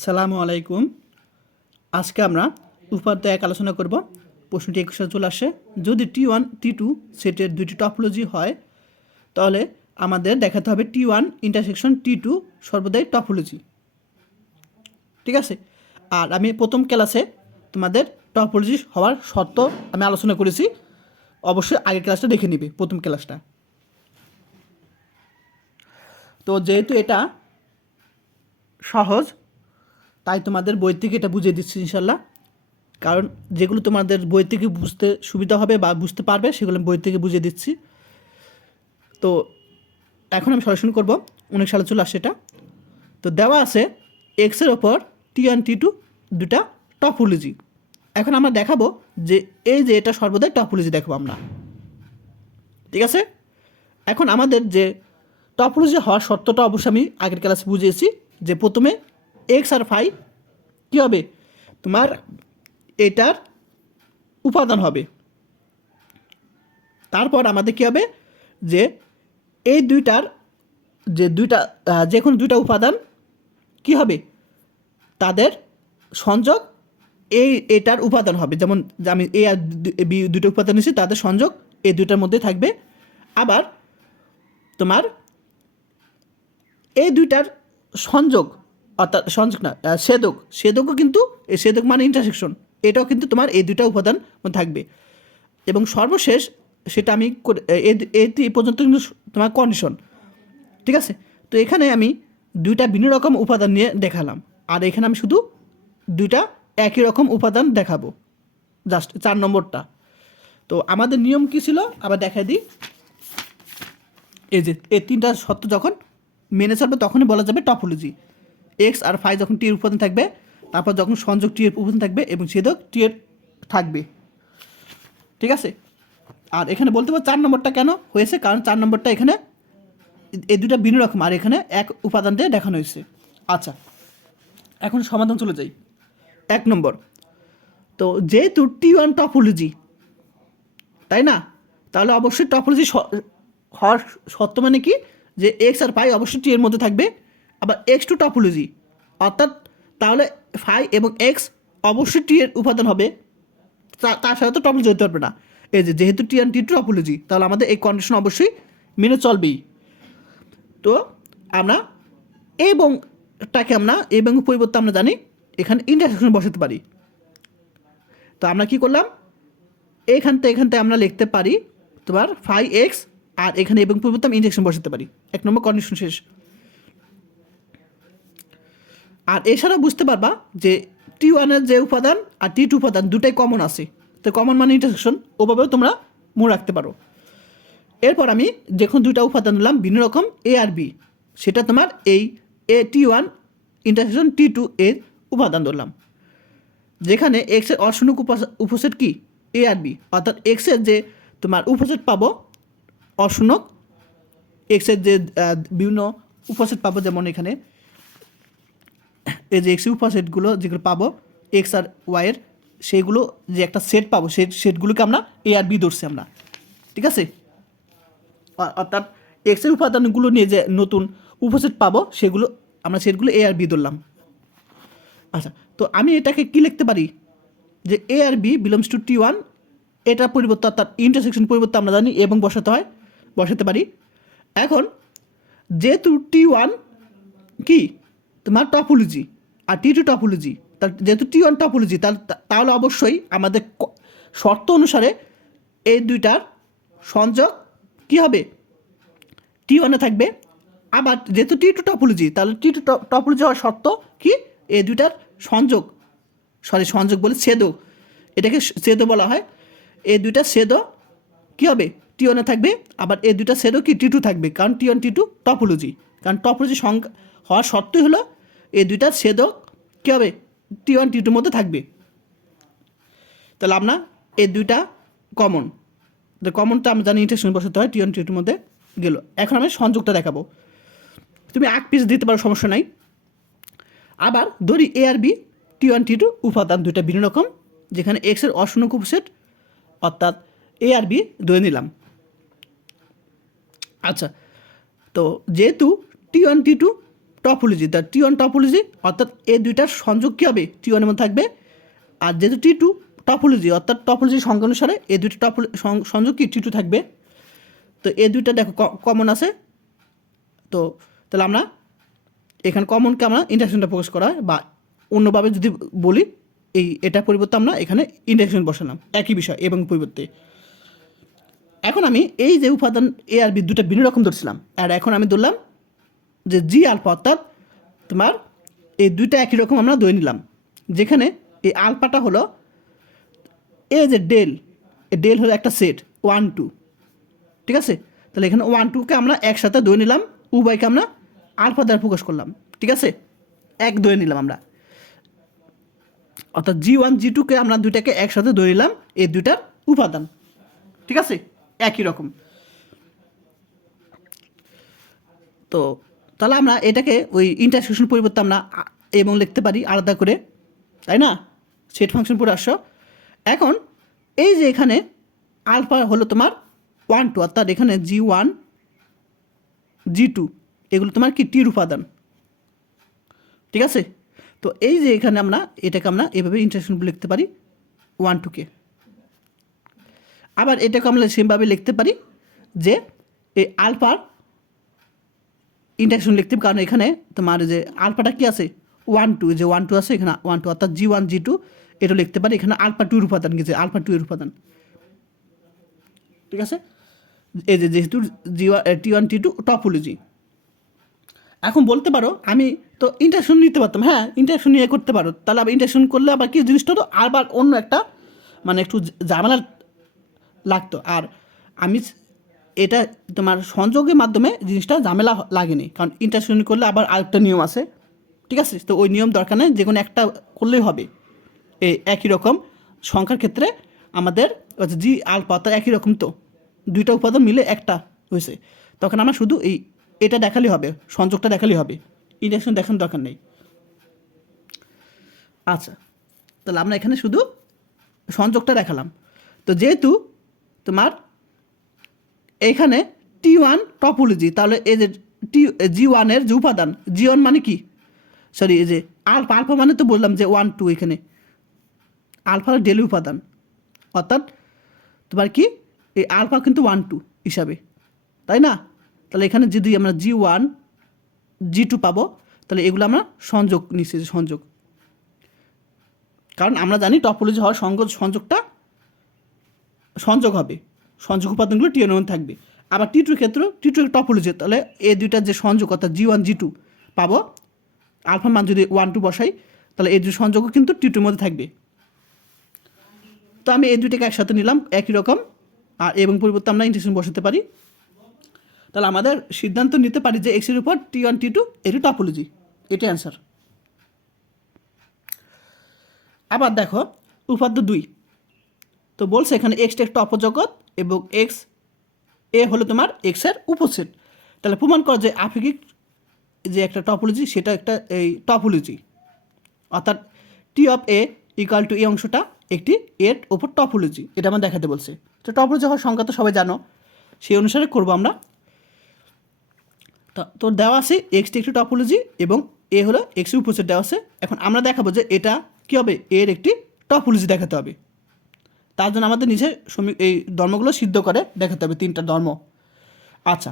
আসসালামু আলাইকুম। আজকে আমরা উপাধ্যায় এক আলোচনা করব। প্রশ্নটি একুশে চলে আসে, যদি T1 T2 সেটের দুইটি টপোলজি হয় তাহলে আমাদের দেখাতে হবে T1 ইন্টারসেকশন T2 সর্বদাই টপোলজি। ঠিক আছে, আর আমি প্রথম ক্লাসে তোমাদের টপোলজি হওয়ার শর্ত আমি আলোচনা করেছি, অবশ্যই আগের ক্লাসটা দেখে নিবে, প্রথম ক্লাসটা। তো যেহেতু এটা সহজ তাই তোমাদের বই থেকে এটা বুঝিয়ে দিচ্ছি ইনশাল্লাহ, কারণ যেগুলো তোমাদের বই থেকে বুঝতে সুবিধা হবে বা বুঝতে পারবে সেগুলো আমি বই থেকে বুঝিয়ে দিচ্ছি। তো এখন আমি সলিউশন করব। 19 সালে চলে আসে এটা। তো দেওয়া আছে এক্সের ওপর T1 T2 দুটা টপোলজি। এখন আমরা দেখাবো যে এই যে এটা সর্বদাই টপোলজি দেখাবো আমরা। ঠিক আছে, এখন আমাদের যে টপোলজি হওয়ার শর্তটা অবশ্যই আমি আগের ক্লাসে বুঝিয়েছি, যে প্রথমে এক্স আর ফাই কী হবে, তোমার এটার উপাদান হবে। তারপর আমাদের কী হবে, যে এই দুইটার যে দুইটা যে কোনো দুইটা উপাদান কি হবে, তাদের সংযোগ এটার উপাদান হবে। যেমন আমি এ আর বি দুটো উপাদান নিয়েছি, তাদের সংযোগ এই দুইটার মধ্যে থাকবে। আবার তোমার এই দুইটার সংযোগ, অর্থাৎ সংযোগ না, সেদকও কিন্তু, এই সেদক মানে ইন্টারসেকশন, এটাও কিন্তু তোমার এই দুইটা উপাদান থাকবে। এবং সর্বশেষ সেটা আমি এই পর্যন্ত কিন্তু তোমার কন্ডিশন। ঠিক আছে, তো এখানে আমি দুইটা ভিন্ন রকম উপাদান নিয়ে দেখালাম, আর এখানে আমি শুধু দুইটা একই রকম উপাদান দেখাবো, জাস্ট 4 নম্বরটা। তো আমাদের নিয়ম কী ছিল আবার দেখাই দিই। এই যে এই তিনটা শর্ত যখন মেনে চলবে তখনই বলা যাবে টপোলজি। এক্স আর ফাই যখন টি এর উপাদান থাকবে, তারপর যখন সংযোগ টি এর উপাদান থাকবে এবং ছেদক টি এর থাকবে। ঠিক আছে, আর এখানে বলতে পারো 4 নম্বরটা কেন হয়েছে, কারণ 4 নম্বরটা এখানে এই দুটা ভিন্ন রকম, আর এখানে এক উপাদান দিয়ে দেখানো হয়েছে। আচ্ছা, এখন সমাধান চলে যাই। 1 নম্বর, তো যেহেতু T1 টপোলজি, তাই না, তাহলে অবশ্যই টপোলজি হওয়ার সত্য মানে কি, যে এক্স আর ফাই অবশ্যই টি এর মধ্যে থাকবে। আবার X2 টপোলজি, অর্থাৎ তাহলে ফাই এবং এক্স অবশ্যই টি এর উপাদান হবে, তার সাথে তো টপোলজি হতে পারবে না। এই যে যেহেতু T1 T2 টপোলজি, তাহলে আমাদের এই কন্ডিশন অবশ্যই মেনে চলবেই। তো আমরা এবংটাকে আমরা এবং পরিবর্তে আমরা জানি এখানে ইন্টারসেকশন বসাতে পারি। তো আমরা কি করলাম, এখানতে আমরা লিখতে পারি তোমার ফাই এক্স, আর এখানে এবং পরিবর্তে আমি ইন্টারসেকশন বসাতে পারি। 1 নম্বর কন্ডিশন শেষ। আর এছাড়াও বুঝতে পারবা যে T1 যে উপাদান আর T2 উপাদান দুটাই কমন আছে, তো কমন মানে ইন্টারসেকশন, ওভাবেও তোমরা মনে রাখতে পারো। এরপর আমি যখন দুইটা উপাদান নিলাম ভিন্ন রকম এ আর বি, সেটা তোমার এই T1 ইন্টারসেকশন T2 এর উপাদান ধরলাম, যেখানে এক্সের অশূন্যক উপসেট কি এ আর বি, অর্থাৎ এক্সের যে তোমার উপসেট পাবো অশূন্যক, এক্সের যে বিভিন্ন উপসেট পাবো, যেমন এখানে এই যে এক্সের উপসেটগুলো যেগুলো পাবো এক্স আর ওয়াইয়ের, সেইগুলো যে একটা সেট পাবো, সেই সেটগুলোকে আমরা এ আর বি ধরছি আমরা। ঠিক আছে, অর্থাৎ এক্সের উপাদানগুলো নিয়ে যে নতুন উপসেট পাবো সেগুলো আমরা সেটগুলো এ আর বি ধরলাম। আচ্ছা, তো আমি এটাকে কি লিখতে পারি, যে এ আর বি বিলংস টু T1, এটা পরিবর্তে অর্থাৎ ইন্টারসেকশন পরিবর্তে আমরা জানি এবং বসাতে পারি। এখন যেহেতু T1 কি তোমার টপোলজি আর T2 টপোলজি, যেহেতু T1 টপোলজি, তাহলে অবশ্যই আমাদের শর্ত অনুসারে এই দুইটার সংযোগ কি হবে, T1 থাকবে। আবার যেহেতু T2 টপোলজি, তাহলে T2 টপোলজি হওয়ার শর্ত কি, এই দুইটার সংযোগ বলে ছেদক, এটাকে ছেদ বলা হয়। এই দুইটা ছেদ কী হবে, T1 থাকবে। আবার এই দুইটা ছেদ কি T2 থাকবে, কারণ T1 T2 টপোলজি, কারণ টপোলজি সংখ্যা হওয়ার সত্ত্বই হলো এই দুইটার ছেদক কী হবে, T1 T2 মধ্যে থাকবে। তাহলে আমরা এই দুইটা কমন, কমনটা আমরা জানি ইন্টারসেকশন বসাতে হয় T1 T2 মধ্যে গেল। এখন আমি সংযোগটা দেখাবো, তুমি এক পিস দিতে পারো, সমস্যা নাই। আবার ধরি এ আর বি T1 T2 উপাদান দুইটা ভিন্ন রকম, যেখানে এক্সের অশূন্যক উপসেট, অর্থাৎ এ আর বি ধরে নিলাম। আচ্ছা, তো যেহেতু T1 T2 topology, the T one topology, অর্থাৎ এই দুইটার সংযোগ কী হবে, টি ওয়ানের মধ্যে থাকবে। আর যেহেতু টি টু টপোলজি, অর্থাৎ টপোলজির সংখ্যা অনুসারে এই দুইটা সংযোগ কি টি টু থাকবে। তো এই দুইটা দেখো কমন আছে। তো তাহলে আমরা এখানে কমনকে আমরা ইন্টারসেকশনটা প্রকাশ করা হয়, বা অন্যভাবে যদি বলি এটা পরিবর্তে আমরা এখানে ইন্টারসেকশন বসালাম, একই বিষয় এবং পরিবর্তে। এখন আমি এই যে উপাদান এ আর বি দুটা ভিন্ন রকম ধরছিলাম, আর এখন আমি ধরলাম যে জি আলফা, অর্থাৎ তোমার এই দুইটা একই রকম আমরা ধরে নিলাম, যেখানে এই আলফাটা হলো এ যে ডেল, এই ডেল হলো একটা সেট 1 2, ঠিক আছে। তাহলে এখানে 1 2কে আমরা একসাথে ধরে নিলাম, উভয়কে আমরা আলফা দ্বারা প্রকাশ করলাম, ঠিক আছে, এক ধরে নিলাম আমরা, অর্থাৎ G1 G2কে আমরা দুইটাকে একসাথে ধরে নিলাম, এই দুইটার উপাদান, ঠিক আছে, একই রকম। তো তাহলে আমরা এটাকে ওই ইন্টারসেকশন পরিবর্তে আমরা এবং লিখতে পারি আলাদা করে, তাই না, সেট ফাংশন পরে আসো। এখন এই যে এখানে আলফা হলো তোমার 1 2, অর্থাৎ এখানে G1 G2 এগুলো তোমার কি টির উপাদান, ঠিক আছে। তো এই যে এখানে আমরা এটাকে আমরা এভাবে ইন্টারসেকশন লিখতে পারি 1 2কে। আবার এটাকে আমরা সেমভাবে লিখতে পারি যে এই আলফার ইন্টারসেকশন লিখতে, কারণ এখানে তোমার যে আলফাটা কি আছে 1 2, যে 1 2 আছে এখানে 1 2, অর্থাৎ G1 G2 এটা লিখতে পারি এখানে আলফা 2 এর উপাদান, কি যে আলফা 2 এর উপাদান, ঠিক আছে। এই যে যেহেতু T1 T2 টপোলজি। এখন বলতে পারো আমি তো ইন্টারসেকশন নিতে পারতাম, হ্যাঁ ইন্টারসেকশন নিয়ে করতে পারো, তাহলে আবার ইন্টারসেকশন করলে আবার কি জিনিসটা তো আবার অন্য একটা মানে একটু ঝামেলা লাগতো। আর আমি এটা তোমার সংযোগের মাধ্যমে জিনিসটা ঝামেলা লাগেনি, কারণ ইন্টারসেকশন করলে আবার আরেকটা নিয়ম আছে, ঠিক আছে। তো ওই নিয়ম দরকার নেই, যে কোনো একটা করলেই হবে। এই একই রকম সংখ্যার ক্ষেত্রে আমাদের জি আলফা তো একই রকম, তো দুইটা উপাদান মিলে একটা হয়েছে, তখন আমরা শুধু এটা দেখালেই হবে, সংযোগটা দেখালেই হবে, ইন্টারসেকশন দেখানোর দরকার নেই। আচ্ছা, তাহলে আমরা এখানে শুধু সংযোগটা দেখালাম। তো যেহেতু তোমার এইখানে T1 টপোলজি, তাহলে এই যে G1 এর যে উপাদান, G1 মানে কি, সরি এই যে আলফা, আলফা মানে তো বললাম যে 1 2, এখানে আলফার ডেলি উপাদান, অর্থাৎ তোমার কি এই আলফা কিন্তু 1 2 হিসাবে, তাই না। তাহলে এখানে যদি আমরা G1 G2 পাবো, তাহলে এগুলো আমরা সংযোগ নিচ্ছি, সংযোগ, কারণ আমরা জানি টপোলজি হওয়ার সংযোগটা সংযোগ হবে, সংযোগ উপাদানগুলো টি এর থাকবে। আবার T2 ক্ষেত্রে T2 টপোলজি, তাহলে এই দুইটার যে সংযোগ অর্থাৎ G1 G2 পাবো, আলফা মান যদি 1 2 বসাই, তাহলে এই দুই সংযোগও কিন্তু T2 এর মধ্যে থাকবে। তো আমি এই দুইটাকে একসাথে নিলাম একই রকম, আর এবং পরিবর্তে আমরা ইন্টারসেকশন বসাতে পারি। তাহলে আমাদের সিদ্ধান্ত নিতে পারি যে এক্সের উপর T1 T2 এটি টপোলজি, এটি অ্যান্সার। আবার দেখো উপাদ্য 2, তো বলছে এখানে এক্সটা একটা অপজগৎ এবং এক্স এ হলো তোমার এক্সের উপসেট। তাহলে প্রমাণ করা যে আপেক্ষিক যে একটা টপোলজি সেটা একটা এই টপোলজি, অর্থাৎ T of A equal to এই অংশটা একটি এর ওপর টপোলজি, এটা আমার দেখাতে বলছে। তো টপোলজি হওয়ার সংখ্যা তো সবাই জানো, সেই অনুসারে করবো আমরা। তো দেওয়া আছে এক্সটি একটি টপোলজি এবং এ হলো এক্সের উপসেট দেওয়া আছে। এখন আমরা দেখাবো যে এটা কী হবে, এর একটি টপোলজি দেখাতে হবে। তার জন্য আমাদের নিজে এই ধর্মগুলো সিদ্ধ করে দেখাতে হবে, 3টা ধর্ম। আচ্ছা,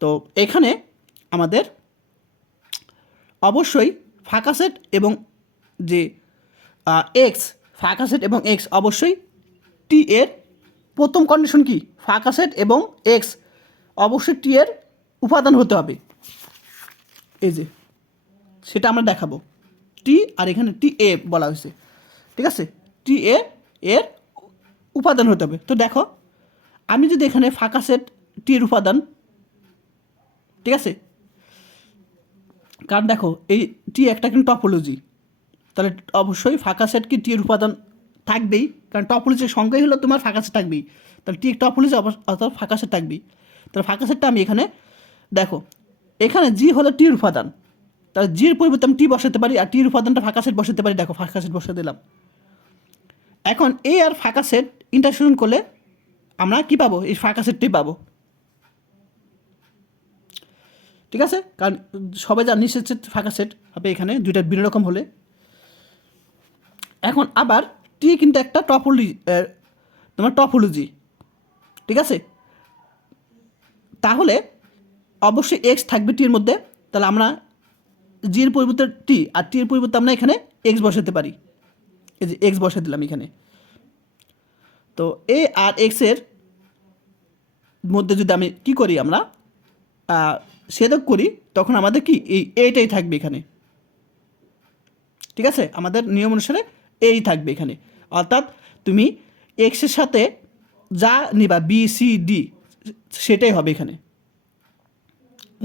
তো এখানে আমাদের অবশ্যই ফাঁকা সেট এবং যে এক্স, ফাঁকা সেট এবং এক্স অবশ্যই টি এর প্রথম কন্ডিশন কি, ফাঁকা সেট এবং এক্স অবশ্যই টি এর উপাদান হতে হবে, এই যে সেটা আমরা দেখাবো। টি আর এখানে টি এ বলা হয়েছে, ঠিক আছে, টি এ এর উপাদান হতে হবে। তো দেখো আমি যদি এখানে ফাঁকা সেট টি এর উপাদান, ঠিক আছে, কারণ দেখো এই টি একটা কিন্তু টপোলজি, তাহলে অবশ্যই ফাঁকা সেট কি টি এর উপাদান থাকবেই, কারণ টপোলজির সংখ্যাই হলো তোমার ফাঁকা সেট থাকবেই, তাহলে টি টপোলজি অর্থাৎ ফাঁকা সেট থাকবেই। তাহলে ফাঁকা সেটটা আমি এখানে দেখো এখানে জি হলো টি এর উপাদান, তাহলে জি এর পরিবর্তে আমি টি বসাতে পারি, আর টি এর উপাদানটা ফাঁকা সেট বসাতে পারি, দেখো ফাঁকা সেট বসে দিলাম। এখন এ আর ফাঁকা সেট ইন্টারসেকশন করলে আমরা কি পাবো, এই ফাঁকা সেটটি পাবো, ঠিক আছে, কারণ সবাই জানি নিঃশ্বেদ ফাঁকা সেট হবে এখানে দুইটা ভিন্ন রকম হলে। এখন আবার টি কিন্তু একটা তোমার টপোলজি, ঠিক আছে। তাহলে অবশ্যই এক্স থাকবে টির মধ্যে, তাহলে আমরা জির পরিবর্তে টি আর টির পরিবর্তে আমরা এখানে এক্স বসাতে পারি। এই যে এক্স বসে দিলাম এখানে। তো এ আর এক্সের মধ্যে যদি আমি কি করি, আমরা ছেদক করি, তখন আমাদের কি এই এইটাই থাকবে এখানে, ঠিক আছে। আমাদের নিয়ম অনুসারে এই থাকবে এখানে, অর্থাৎ তুমি এক্সের সাথে যা নিবা বি সি ডি সেটাই হবে এখানে,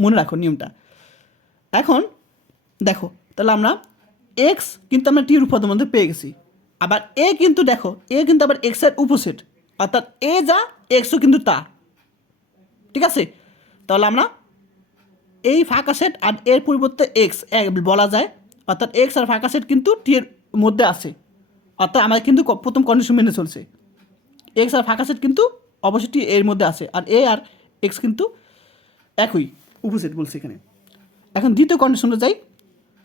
মনে রাখো নিয়মটা। এখন দেখো, তাহলে আমরা এক্স কিন্তু আমরা টির উপাদানের মধ্যে পেয়ে গেছি। আবার এ কিন্তু দেখো, এ কিন্তু আবার এক্সের উপসেট, অর্থাৎ এ যা এক্সও কিন্তু তা, ঠিক আছে। তাহলে আমরা এই ফাঁকা সেট আর এর পরিবর্তে এক্স বলা যায়, অর্থাৎ এক্স আর ফাঁকা সেট কিন্তু টি এর মধ্যে আছে, অর্থাৎ আমার কিন্তু প্রথম কন্ডিশন মেনে চলছে। এক্স আর ফাঁকা সেট কিন্তু অবশ্যই টি এর মধ্যে আছে, আর এ আর এক্স কিন্তু একই উপসেট বলছে এখানে। এখন দ্বিতীয় কন্ডিশনে যাই।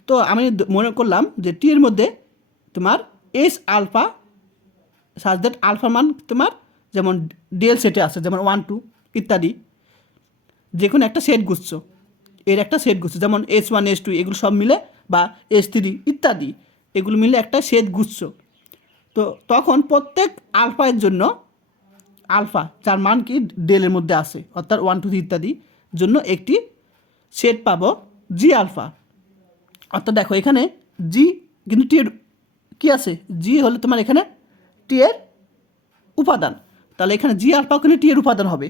তো আমি মনে করলাম যে টি এর মধ্যে তোমার এস আলফা সাজ দ্যাট আলফার মান তোমার যেমন ডেল সেটে আছে, যেমন 1 2 ইত্যাদি, যে কোনো একটা সেট গুচ্ছ, এর একটা সেট গুচ্ছ, যেমন S1 S2 এগুলো সব মিলে, বা S3 ইত্যাদি, এগুলো মিলে একটা সেট গুচ্ছ। তো তখন প্রত্যেক আলফার জন্য, আলফা যার মান কি ডেলের মধ্যে আছে, অর্থাৎ 1 2 3 ইত্যাদি জন্য একটি সেট পাবো জি আলফা। অর্থাৎ দেখো এখানে জি কিন্তু টি এর কী আছে, জি হলে তোমার এখানে টি এর উপাদান, তাহলে এখানে জি আলফা কিন্তু টি এর উপাদান হবে,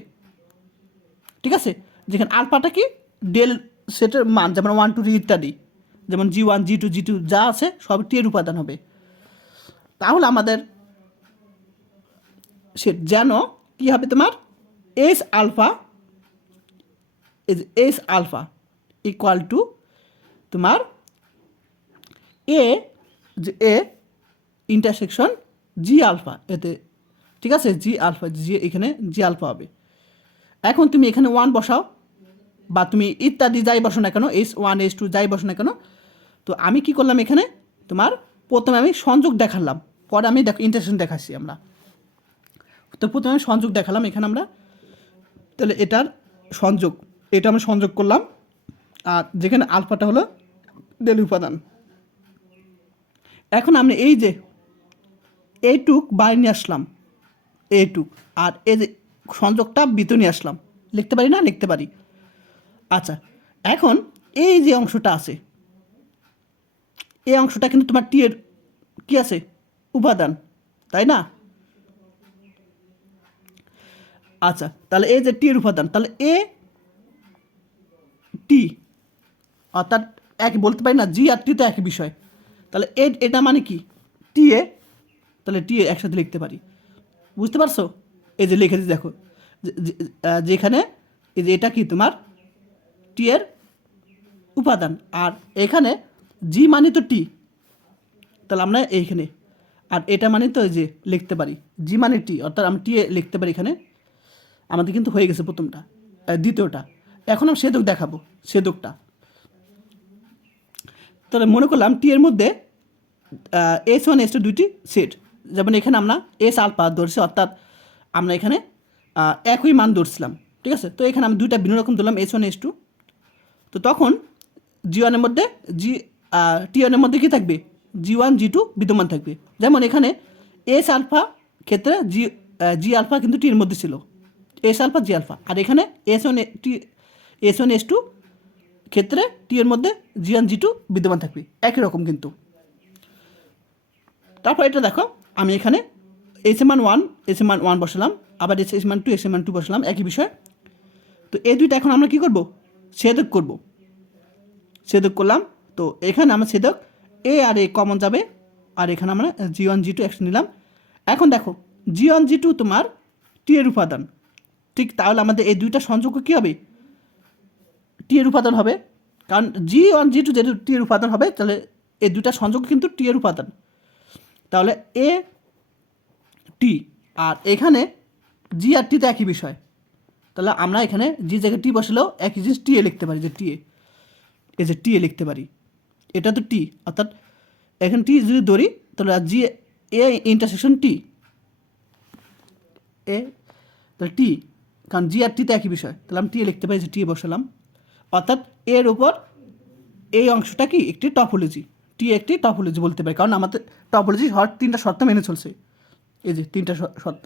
ঠিক আছে। যেখানে আলফাটা কি ডেল সেটের মান, যেমন 1 2 3 ইত্যাদি, যেমন G1 G2 G2 যা আছে সব টি এর উপাদান হবে। তাহলে আমাদের সেট যেন কী হবে, তোমার S alpha S alpha equal to তোমার এ ইন্টারসেকশন জি আলফা, এতে ঠিক আছে, জি আলফা, জি এখানে জি আলফা হবে। এখন তুমি এখানে 1 বসাও, বা তুমি ইত্যাদি যাই বসো না কেন, S1 S2 যাই বসো না কেন। তো আমি কি করলাম এখানে, তোমার প্রথমে আমি সংযোগ দেখালাম, পরে আমি দেখো ইন্টারসেকশন দেখাচ্ছি আমরা। তো প্রথমে আমি সংযোগ দেখালাম এখানে আমরা, তাহলে এটার সংযোগ, এটা আমি সংযোগ করলাম, আর যেখানে আলফাটা হলো ডেল উপাদান। এখন আমি এই যে এইটুক বাইরে নিয়ে আসলাম, এইটুক, আর এই যে সংযোগটা ভিতরে নিয়ে আসলাম, লিখতে পারি না, লিখতে পারি। আচ্ছা, এখন এই যে অংশটা আছে, এই অংশটা কিন্তু তোমার টি এর কী আছে, উপাদান, তাই না। আচ্ছা, তাহলে এই যে টি এর উপাদান, তাহলে এ টি, অর্থাৎ এক বলতে পারি না, জি আর টি তো একই বিষয়। তাহলে এটা মানে কি টি এ, তাহলে টি এ একসাথে লিখতে পারি, বুঝতে পারছো। এই যে লিখে দিচ্ছি দেখো, যেখানে এই যে এটা কি তোমার টি এর উপাদান, আর এখানে জি মানে তো টি, তাহলে আমরা এইখানে, আর এটা মানে তো যে লিখতে পারি জি মানে টি, অর্থাৎ আমরা টি এ লিখতে পারি এখানে। আমাদের কিন্তু হয়ে গেছে প্রথমটা, দ্বিতীয়টা। এখন আমি সেদক দেখাবো, সেদকটা। তাহলে মনে করলাম টি এর মধ্যে S1 S2 দুইটি সেট, যেমন এখানে আমরা এস আলফা ধরছি, অর্থাৎ আমরা এখানে একই মান ধরছিলাম, ঠিক আছে। তো এখানে আমি দুইটা ভিন্ন রকম ধরলাম S1 S2। তো তখন G1 এর মধ্যে T1 এর মধ্যে কী থাকবে, G1 G2 বিদ্যমান থাকবে। যেমন এখানে এস আলফা ক্ষেত্রে জি আলফা কিন্তু টির মধ্যে ছিল, এস আলফা জি আলফা, আর এখানে S1 S2 ক্ষেত্রে টি এর মধ্যে G1 G2 বিদ্যমান থাকবে, একই রকম কিন্তু। তারপর এটা দেখো, আমি এখানে SM1 বসালাম, আবার SM2 বসালাম, একই বিষয়। তো এই দুইটা এখন আমরা কী করব, ছেদক করব, ছেদক করলাম। তো এখানে আমরা ছেদক এ আর এ কমন যাবে, আর এখানে আমরা G1 G2 একসাথে নিলাম। এখন দেখো G1 G2 তোমার টি এর উপাদান, ঠিক তাহলে আমাদের এই দুইটা সংযোগ কী হবে, টি এর উপাদান হবে, কারণ G1 G2 যেহেতু টি এর উপাদান হবে, তাহলে এই দুইটা সংযোগ কিন্তু টি এর উপাদান। তাহলে এ টি, আর এখানে জি আর টিতে একই বিষয়, তাহলে আমরা এখানে যে জায়গায় টি বসালেও একই জিনিস টি এ লিখতে পারি, যে টি এ, এই যে টি এ লিখতে পারি, এটা তো টি, অর্থাৎ এখানে টি যদি ধরি তাহলে জি এ ইন্টারসেকশন টি এ, তাহলে টি, কারণ জি আর টি তো একই বিষয়, তাহলে আমি টি এ লিখতে পারি, যে টি এ বসালাম, অর্থাৎ এর উপর এই অংশটা কি একটি টপোলজি, টি একটি টপোলজি বলতে পারি, কারণ আমাদের টপোলজি তিনটা শর্ত মেনে চলছে, এই যে তিনটা শর্ত।